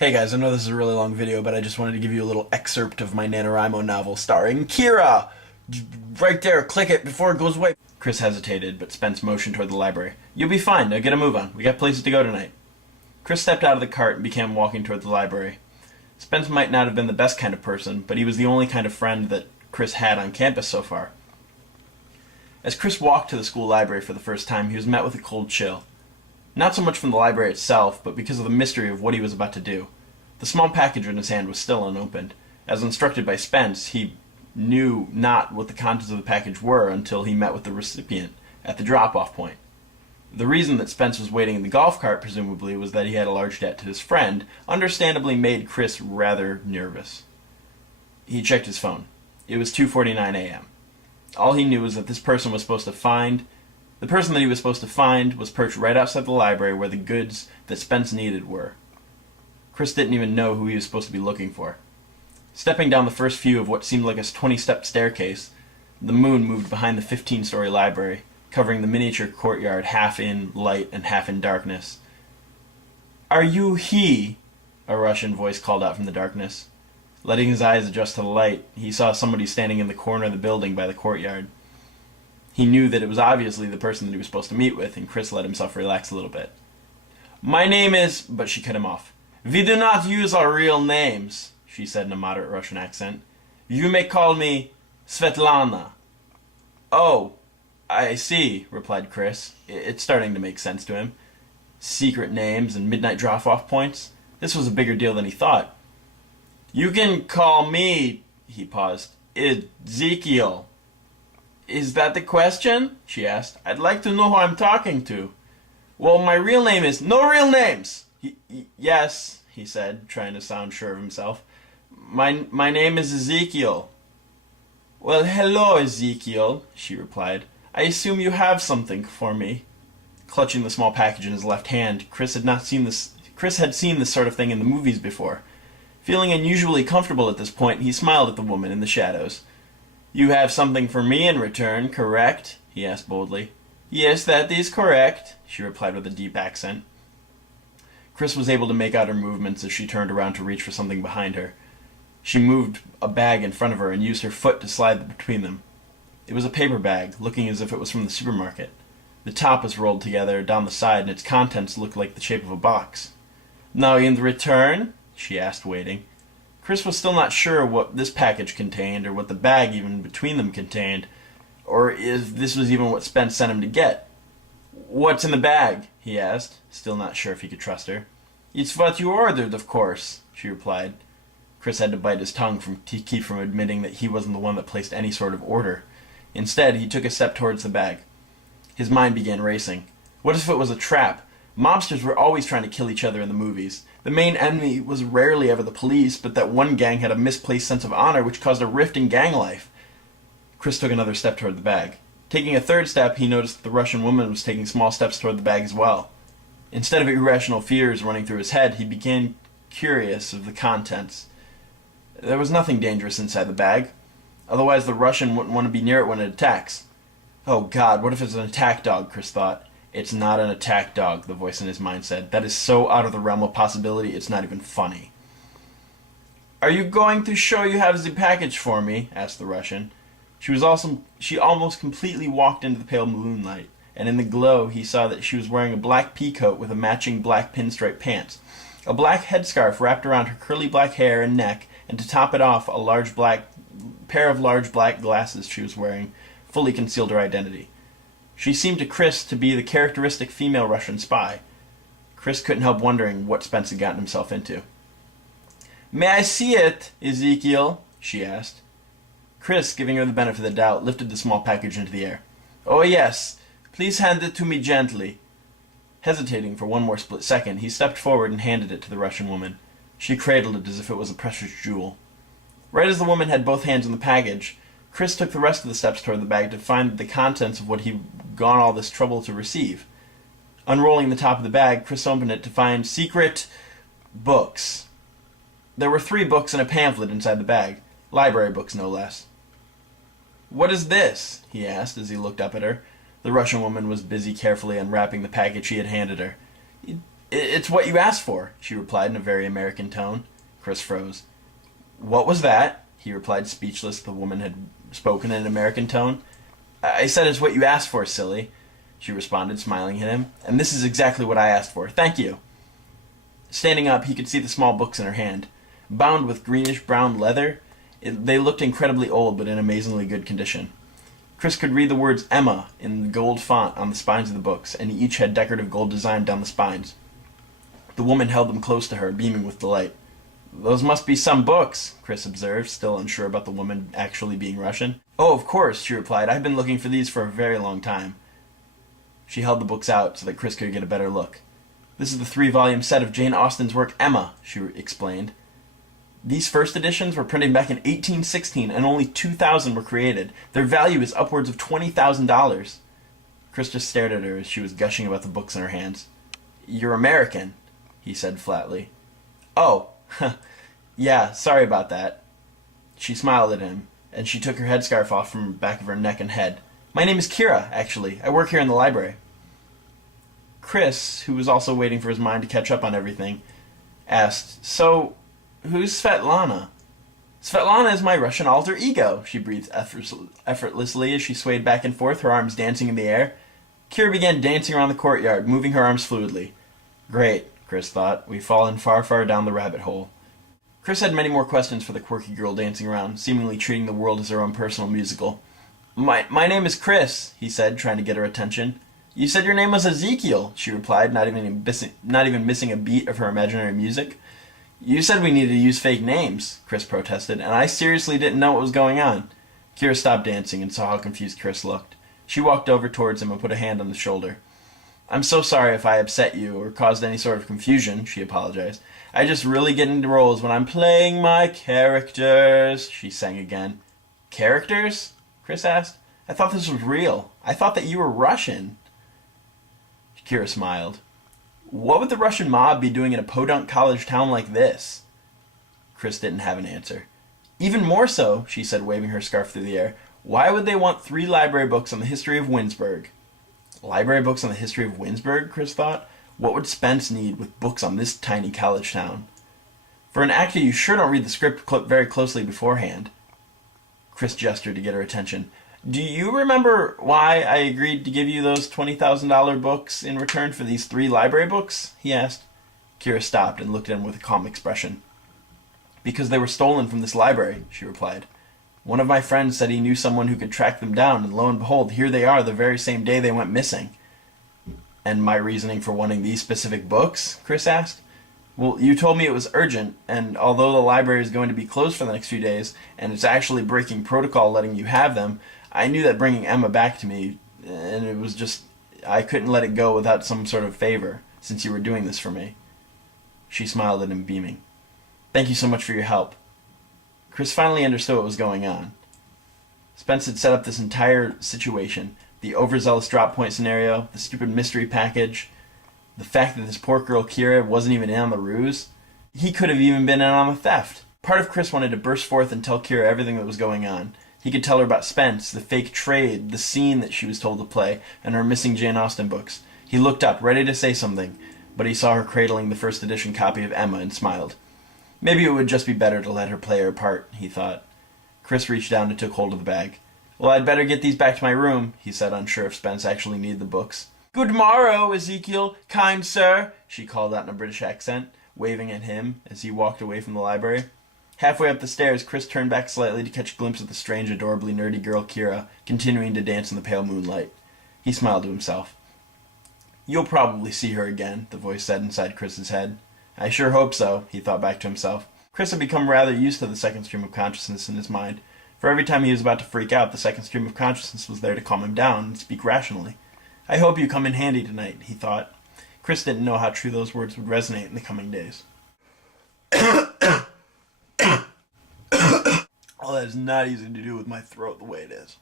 Hey guys, I know this is a really long video, but I just wanted to give you a little excerpt of my NaNoWriMo novel starring Kiera! Right there, click it before it goes away. Chris hesitated, but Spence motioned toward the library. You'll be fine, now get a move on. We got places to go tonight. Chris stepped out of the cart and began walking toward the library. Spence might not have been the best kind of person, but he was the only kind of friend that Chris had on campus so far. As Chris walked to the school library for the first time, he was met with a cold chill. Not so much from the library itself, but because of the mystery of what he was about to do. The small package in his hand was still unopened. As instructed by Spence, he knew not what the contents of the package were until he met with the recipient at the drop-off point. The reason that Spence was waiting in the golf cart, presumably, was that he had a large debt to his friend, understandably made Chris rather nervous. He checked his phone. It was 2:49 a.m. All he knew was that the person that he was supposed to find was perched right outside the library where the goods that Spence needed were. Chris didn't even know who he was supposed to be looking for. Stepping down the first few of what seemed like a 20-step staircase, the moon moved behind the 15-story library, covering the miniature courtyard half in light and half in darkness. "Are you he?" a Russian voice called out from the darkness. Letting his eyes adjust to the light, he saw somebody standing in the corner of the building by the courtyard. He knew that it was obviously the person that he was supposed to meet with, and Chris let himself relax a little bit. "My name is—" but she cut him off. "We do not use our real names," she said in a moderate Russian accent. "You may call me Svetlana." "Oh, I see," replied Chris. It's starting to make sense to him. Secret names and midnight drop-off points. This was a bigger deal than he thought. "You can call me," he paused, "Ezekiel." "Is that the question?" she asked. "I'd like to know who I'm talking to." "Well, my real name is—" "No real names!" "Yes," he said, trying to sound sure of himself. My name is Ezekiel." "Well, hello, Ezekiel," she replied. "I assume you have something for me." Clutching the small package in his left hand, Chris had seen this sort of thing in the movies before. Feeling unusually comfortable at this point, he smiled at the woman in the shadows. "You have something for me in return, correct?" he asked boldly. "Yes, that is correct," she replied with a deep accent. Chris was able to make out her movements as she turned around to reach for something behind her. She moved a bag in front of her and used her foot to slide between them. It was a paper bag, looking as if it was from the supermarket. The top was rolled together down the side, and its contents looked like the shape of a box. "Now in return?" she asked, waiting. Chris was still not sure what this package contained, or what the bag even between them contained, or if this was even what Spence sent him to get. "What's in the bag?" he asked, still not sure if he could trust her. "It's what you ordered, of course," she replied. Chris had to bite his tongue to keep from admitting that he wasn't the one that placed any sort of order. Instead, he took a step towards the bag. His mind began racing. What if it was a trap? Mobsters were always trying to kill each other in the movies. The main enemy was rarely ever the police, but that one gang had a misplaced sense of honor which caused a rift in gang life. Chris took another step toward the bag. Taking a third step, he noticed that the Russian woman was taking small steps toward the bag as well. Instead of irrational fears running through his head, he became curious of the contents. There was nothing dangerous inside the bag. Otherwise, the Russian wouldn't want to be near it when it attacks. Oh God, what if it's an attack dog, Chris thought. "It's not an attack dog," the voice in his mind said. "That is so out of the realm of possibility, it's not even funny." "Are you going to show you have the package for me?" asked the Russian. She almost completely walked into the pale moonlight, and in the glow he saw that she was wearing a black peacoat with a matching black pinstripe pants, a black headscarf wrapped around her curly black hair and neck, and to top it off, a pair of large black glasses she was wearing fully concealed her identity. She seemed to Chris to be the characteristic female Russian spy. Chris couldn't help wondering what Spence had gotten himself into. "May I see it, Ezekiel?" she asked. Chris, giving her the benefit of the doubt, lifted the small package into the air. "Oh yes, please hand it to me gently." Hesitating for one more split second, he stepped forward and handed it to the Russian woman. She cradled it as if it was a precious jewel. Right as the woman had both hands on the package, Chris took the rest of the steps toward the bag to find the contents of what he'd gone all this trouble to receive. Unrolling the top of the bag, Chris opened it to find secret books. There were 3 books and a pamphlet inside the bag, library books no less. "What is this?" he asked as he looked up at her. The Russian woman was busy carefully unwrapping the package he had handed her. It's what you asked for, she replied in a very American tone. Chris froze. What was that? He replied, speechless. The woman had spoken in an American tone. I said it's what you asked for, silly, she responded, smiling at him. And this is exactly what I asked for. Thank you. Standing up, he could see the small books in her hand. Bound with greenish-brown leather, they looked incredibly old but in amazingly good condition. Chris could read the words Emma in gold font on the spines of the books, and each had decorative gold design down the spines. The woman held them close to her, beaming with delight. Those must be some books, Chris observed, still unsure about the woman actually being Russian. Oh, of course, she replied. I've been looking for these for a very long time. She held the books out so that Chris could get a better look. This is the 3-volume set of Jane Austen's work Emma, she explained. These first editions were printed back in 1816, and only 2,000 were created. Their value is upwards of $20,000. Chris just stared at her as she was gushing about the books in her hands. You're American, he said flatly. Oh, yeah, sorry about that. She smiled at him, and she took her headscarf off from the back of her neck and head. My name is Kiera, actually. I work here in the library. Chris, who was also waiting for his mind to catch up on everything, asked, So, who's Svetlana? Svetlana is my Russian alter ego, she breathed effortlessly as she swayed back and forth, her arms dancing in the air. Kiera began dancing around the courtyard, moving her arms fluidly. Great, Chris thought. We've fallen far, far down the rabbit hole. Chris had many more questions for the quirky girl dancing around, seemingly treating the world as her own personal musical. My name is Chris, he said, trying to get her attention. You said your name was Ezekiel, she replied, not even missing a beat of her imaginary music. You said we needed to use fake names, Chris protested, and I seriously didn't know what was going on. Kiera stopped dancing and saw how confused Chris looked. She walked over towards him and put a hand on the shoulder. I'm so sorry if I upset you or caused any sort of confusion, she apologized. I just really get into roles when I'm playing my characters, she sang again. Characters? Chris asked. I thought this was real. I thought that you were Russian. Kiera smiled. What would the Russian mob be doing in a podunk college town like this? Chris didn't have an answer. Even more so, she said, waving her scarf through the air, why would they want 3 library books on the history of Winsburg? Library books on the history of Winsburg, Chris thought. What would Spence need with books on this tiny college town? For an actor, you sure don't read the script very closely beforehand. Chris gestured to get her attention. Do you remember why I agreed to give you those $20,000 books in return for these 3 library books? He asked. Kiera stopped and looked at him with a calm expression. Because they were stolen from this library, she replied. One of my friends said he knew someone who could track them down, and lo and behold, here they are the very same day they went missing. And my reasoning for wanting these specific books? Chris asked. Well, you told me it was urgent, and although the library is going to be closed for the next few days, and it's actually breaking protocol letting you have them, I knew that bringing Emma back to me, and it was just, I couldn't let it go without some sort of favor, since you were doing this for me. She smiled at him, beaming. Thank you so much for your help. Chris finally understood what was going on. Spence had set up this entire situation, the overzealous drop point scenario, the stupid mystery package, the fact that this poor girl Kiera wasn't even in on the ruse. He could have even been in on the theft. Part of Chris wanted to burst forth and tell Kiera everything that was going on. He could tell her about Spence, the fake trade, the scene that she was told to play, and her missing Jane Austen books. He looked up, ready to say something, but he saw her cradling the first edition copy of Emma and smiled. Maybe it would just be better to let her play her part, he thought. Chris reached down and took hold of the bag. Well, I'd better get these back to my room, he said, unsure if Spence actually needed the books. Good morrow, Ezekiel, kind sir, she called out in a British accent, waving at him as he walked away from the library. Halfway up the stairs, Chris turned back slightly to catch a glimpse of the strange, adorably nerdy girl Kiera, continuing to dance in the pale moonlight. He smiled to himself. You'll probably see her again, the voice said inside Chris's head. I sure hope so, he thought back to himself. Chris had become rather used to the second stream of consciousness in his mind. For every time he was about to freak out, the second stream of consciousness was there to calm him down and speak rationally. I hope you come in handy tonight, he thought. Chris didn't know how true those words would resonate in the coming days. Oh, that is not easy to do with my throat the way it is.